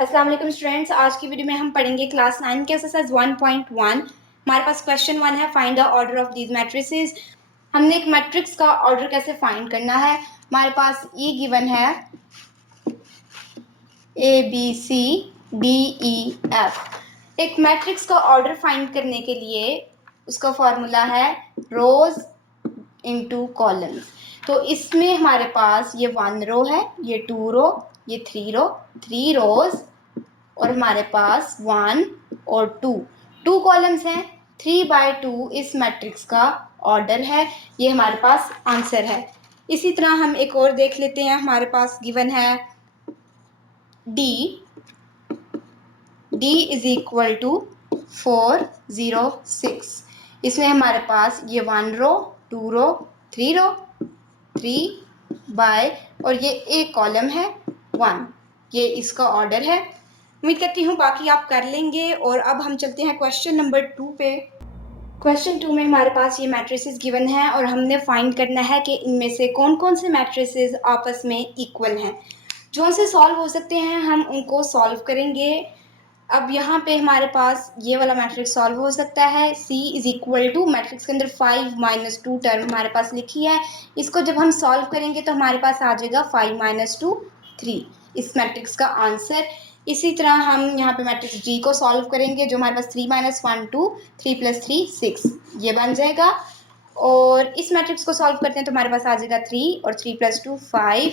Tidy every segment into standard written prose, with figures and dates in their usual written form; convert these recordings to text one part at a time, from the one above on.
अस्सलाम वालेकुम स्टूडेंट्स, आज की वीडियो में हम पढ़ेंगे क्लास 9 के एक्सरसाइज 1.1। हमारे पास क्वेश्चन 1 है, find the order of these matrices. हमने एक मैट्रिक्स का ऑर्डर कैसे फाइंड करना है। हमारे पास ई गिवन है A B C D E F. एक मैट्रिक्स का ऑर्डर फाइंड करने के लिए उसका फॉर्मूला है रोज इनटू कॉलम्स। तो इसमें हमारे पास ये 1 रो है, ये 2 रो, ये 3 रो, 3 रोज और हमारे पास 1 और 2 कॉलम्स हैं। 3/2 इस मैट्रिक्स का ऑर्डर है। ये हमारे पास आंसर है। इसी तरह हम एक और देख लेते हैं। हमारे पास गिवन है डी इज इक्वल टू 406। इसमें हमारे पास ये 1 रो, 2 रो, 3 रो, 3 बाय और ये एक कॉलम है 1। ये इसका ऑर्डर है। उम्मीद करती हूँ बाकी आप कर लेंगे। और अब हम चलते हैं क्वेश्चन नंबर 2 पे। क्वेश्चन 2 में हमारे पास ये मैट्रिसेस गिवन है और हमने फाइंड करना है कि इनमें से कौन कौन से मैट्रिसेस आपस में इक्वल हैं। जो से सॉल्व हो सकते हैं हम उनको सॉल्व करेंगे। अब यहाँ पे हमारे पास ये वाला मैट्रिक्स सॉल्व हो सकता है। C is equal to matrix के अंदर 5 - 2 टर्म हमारे पास लिखी है। इसको जब हम सॉल्व करेंगे तो हमारे पास आ जाएगा 5 - 2 3, इस मैट्रिक्स का आंसर। इसी तरह हम यहाँ पे मैट्रिक्स G को सॉल्व करेंगे, जो हमारे पास 3 - 1 2, 3 + 3 6 ये बन जाएगा। और इस मैट्रिक्स को सॉल्व करते हैं तो हमारे पास आ जाएगा 3 और 3 + 2 5।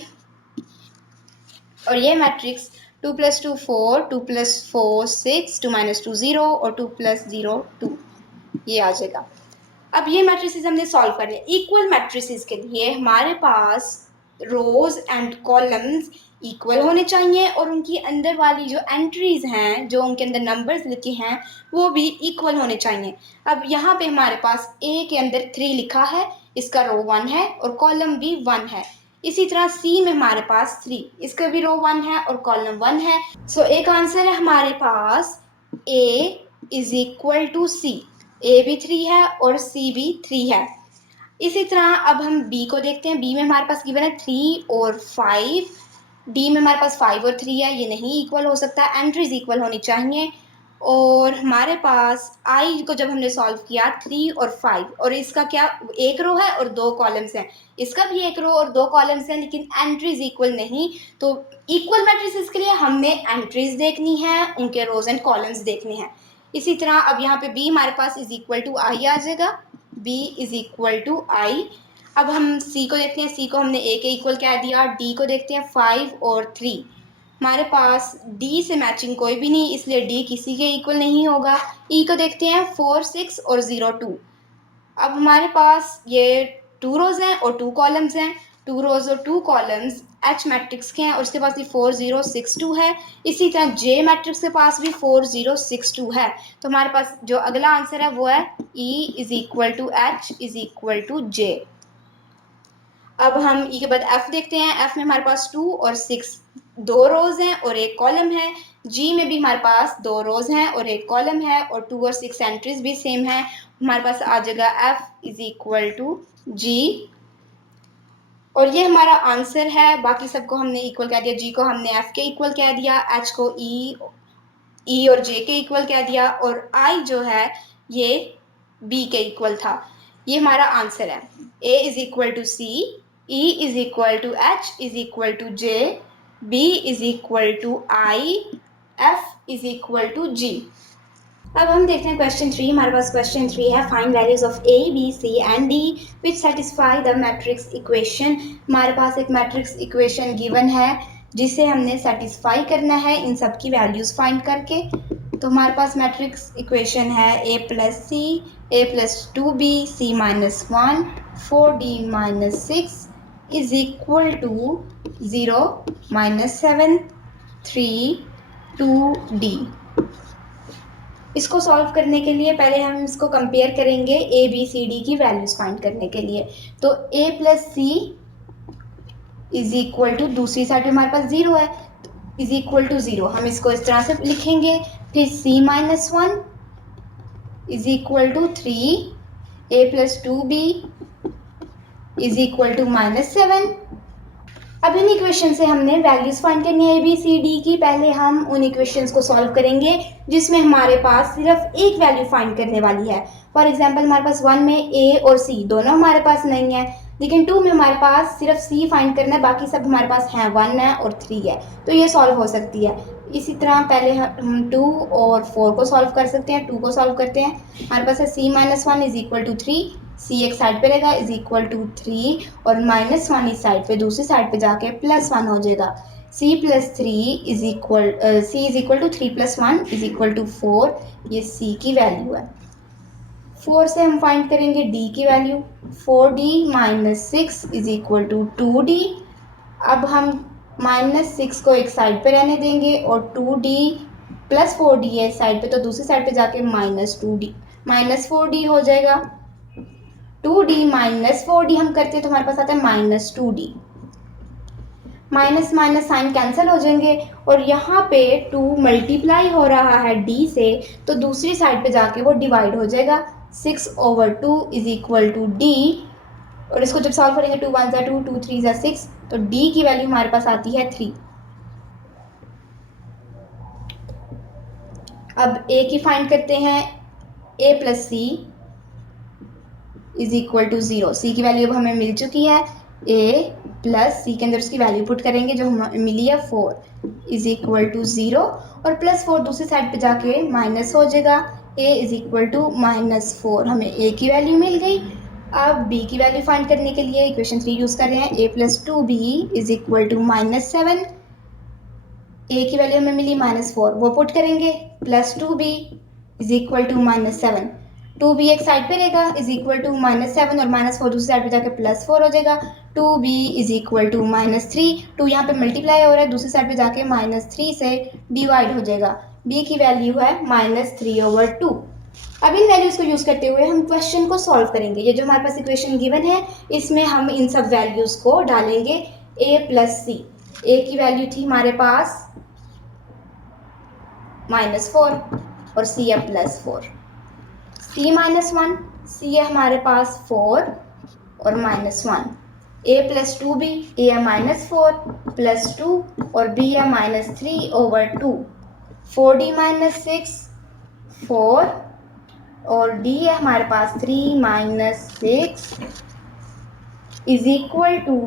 और ये मैट्रिक्स 2 + 2 4, 2 + 4 6, 2 - 2 0 और 2 + 0 2 ये आ जाएगा। अब ये मैट्रिसेस हमने सॉल्व कर लिया। इक्वल मैट्रिसेस के लिए हमारे पास रोज एंड कॉलम्स इक्वल होने चाहिए और उनकी अंदर वाली जो एंट्रीज हैं, जो उनके अंदर नंबर्स लिखे हैं, वो भी इक्वल होने चाहिए। अब यहाँ पे हमारे पास ए के अंदर 3 लिखा है, इसका रो 1 है और कॉलम भी 1 है। इसी तरह सी में हमारे पास 3, इसका भी रो 1 है और कॉलम 1 है। सो एक आंसर है हमारे पास ए इज इक्वल टू सी। ए भी 3 है और सी भी 3 है। इसी तरह अब हम बी को देखते हैं। बी में हमारे पास गिवन है 3 और 5। डी में हमारे पास 5 और 3 है, ये नहीं इक्वल हो सकता, एंट्रीज इक्वल होनी चाहिए। और हमारे पास आई को जब हमने सॉल्व किया 3 और 5, और इसका क्या, एक रो है और 2 कॉलम्स हैं। इसका भी एक रो और 2 कॉलम्स हैं, लेकिन एंट्रीज इक्वल नहीं। तो इक्वल मैट्रिसेस के लिए हमने एंट्रीज देखनी है, उनके रोज एंड कॉलम्स देखने हैं। इसी तरह अब यहाँ पे बी हमारे पास इज इक्वल टू आई आ जाएगा। बी इज इक्वल टू आई। अब हम सी को देखते हैं। सी को हमने ए के इक्वल कह दिया। डी को देखते हैं 5 और 3। हमारे पास डी से मैचिंग कोई भी नहीं, इसलिए डी किसी के इक्वल नहीं होगा। ई को देखते हैं 4 6 और 0 2। अब हमारे पास ये 2 रोज हैं और 2 कॉलम्स हैं। 2 रोज और 2 कॉलम्स एच मैट्रिक्स के हैं और उसके पास भी 4 0 6 2 है। इसी तरह जे मैट्रिक्स के पास भी 4 0 6 2 है। तो हमारे पास जो अगला आंसर है वो है E is equal to H is equal to J. अब हम ई के बाद एफ देखते हैं। एफ में हमारे पास 2 और 6 2 रोज हैं और एक कॉलम है। जी में भी हमारे पास 2 रोज हैं और एक कॉलम है और 2 और 6 एंट्रीज भी सेम है। हमारे पास आ जाएगा एफ इज इक्वल टू जी और ये हमारा आंसर है। बाकी सबको हमने इक्वल कह दिया। जी को हमने एफ के इक्वल कह दिया, एच को ई और जे के इक्वल कह दिया और आई जो है ये बी के इक्वल था। ये हमारा आंसर है। A is equal to C, E is equal to H is equal to J, B is equal to I, F is equal to G. अब हम देखते हैं क्वेश्चन 3। हमारे पास क्वेश्चन 3 है, find values of A B C and D which satisfy the matrix equation. हमारे पास एक matrix equation given है जिसे हमने सेटिस्फाई करना है इन सब की वैल्यूज फाइंड करके। तो हमारे पास मैट्रिक्स इक्वेशन है a + c, a + 2b, c - 1, 4d - 6 is equal to 0 - 7 3 2d। इसको सॉल्व करने के लिए पहले हम इसको कंपेयर करेंगे ए बी सी डी की वैल्यूज फाइंड करने के लिए। तो a + c is equal to, दूसरी साइड पे हमारे पास 0 है, इज इक्वल टू 0। हम इसको इस तरह से लिखेंगे। फिर c - 1 is equal to 3, a + 2b is equal to -7 अब इन इक्वेशन से हमने वैल्यूज फाइंड करनी है ए बी सी डी की। पहले हम उन इक्वेशंस को सॉल्व करेंगे जिसमें हमारे पास सिर्फ एक वैल्यू फाइंड करने वाली है। फॉर एग्जांपल हमारे पास 1 में ए और सी दोनों हमारे पास नहीं है, लेकिन 2 में हमारे पास सिर्फ सी फाइंड करना है, बाकी सब हमारे पास हैं, 1 है और 3 है, तो ये सॉल्व हो सकती है। इसी तरह पहले हम 2 और 4 को सॉल्व कर सकते हैं। 2 को सॉल्व करते हैं, हमारे पास है सी माइनस 1 इज इक्वल टू 3, सी एक साइड पे रहेगा इज इक्वल टू 3 और -1 इस साइड पे, दूसरी साइड पे जाके +1 हो जाएगा। c plus 3 is equal C is equal to 3 + 1 is equal to 4, ये c की वैल्यू है। 4 से हम फाइंड करेंगे d की value, 4d - 6 is equal to 2d। अब हम -6 को एक साइड पे रहने देंगे और 2d + 4d है इस साइड पे, तो दूसरी साइड पे जाके -2d -4d हो जाएगा। 2d - 4d हम करते हैं तो हमारे पास आता है -2d। Minus minus sign cancel हो जाएंगे और यहाँ पे 2 मल्टीप्लाई हो रहा है d से, तो दूसरी साइड पे जाके वो डिवाइड हो जाएगा। 6/2 इज इक्वल टू d, और इसको जब सॉल्व करेंगे 2 1 2 2 3 6, तो d की वैल्यू हमारे पास आती है 3। अब a की फाइंड करते हैं, a + c is equal to 0। C की वैल्यू अब हमें मिल चुकी है, a प्लस सी के अंदर उसकी वैल्यू पुट करेंगे जो हमें मिली है 4 इज इक्वल टू 0, और +4 दूसरी साइड पे जाके माइनस हो जाएगा, a इज इक्वल टू -4, हमें a की वैल्यू मिल गई। अब b की वैल्यू फाइंड करने के लिए इक्वेशन 3 यूज़ कर रहे हैं, a + 2b is equal to -7, a की वैल्यू हमें मिली -4, वो पुट करेंगे, +2b is equal to -7, 2b एक साइड पे रहेगा इज इक्वल टू -7 और -4 दूसरी साइड पे जाके +4 हो जाएगा, 2b इज इक्वल टू -3, 2 यहाँ पे मल्टीप्लाई हो रहा है, दूसरी साइड पे जाके -3 से डिवाइड हो जाएगा। b की वैल्यू है -3/2। अब इन वैल्यूज़ को यूज़ करते हुए हम क्वेश्चन को सॉल्व करेंगे। ये जो हमारे पास इक्वेशन गिवन है इसमें हम इन सब वैल्यूज़ को डालेंगे। a + c, a की वैल्यू थी हमारे पास -4 और c है +4, c - 1, c है हमारे पास 4 और -1, a + 2b, a है -4 + 2 और b है -3/2, 4d - 6 4 और d है हमारे पास 3 - 6 इज इक्वल टू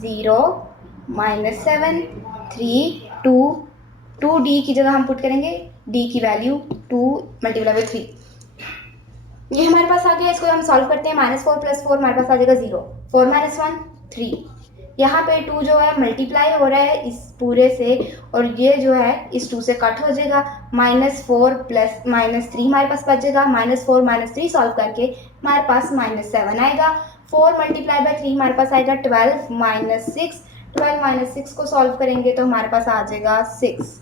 0 -7 3 2, 2d की जगह हम पुट करेंगे d की वैल्यू 2 × 3, ये हमारे पास आ गया। इसको हम सॉल्व करते हैं, -4 + 4 हमारे पास आ जाएगा 0, 4 - 1 3, यहाँ पे 2 जो है मल्टीप्लाई हो रहा है इस पूरे से, और ये जो है इस 2 से कट हो जाएगा, -4 + -3 हमारे पास बचेगा, -4 - 3 सॉल्व करके हमारे पास -7 आएगा, 4 × 3 हमारे पास आएगा 12 - 6, 12 - 6 को सॉल्व करेंगे तो हमारे पास आ जाएगा 6,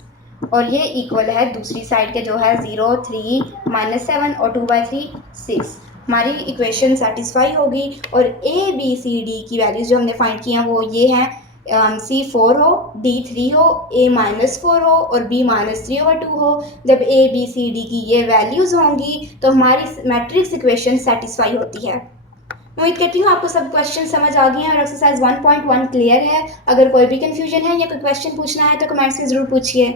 और ये इक्वल है दूसरी साइड के जो है 0 3 -7 और 2/3 6। हमारी इक्वेशन सेटिस्फाई होगी और ए बी सी डी की वैल्यूज जो हमने फाइंड की हैं वो ये हैं, सी 4 हो, डी 3 हो, ए -4 हो और बी -3/2 हो। जब ए बी सी डी की ये वैल्यूज़ होंगी तो हमारी मैट्रिक्स इक्वेशन सेटिस्फाई होती है। उम्मीद करती हूँ आपको सब क्वेश्चन समझ आ गए हैं और एक्सरसाइज 1.1 क्लियर है। अगर कोई भी कन्फ्यूजन है या कोई क्वेश्चन पूछना है तो कमेंट्स में ज़रूर पूछिए।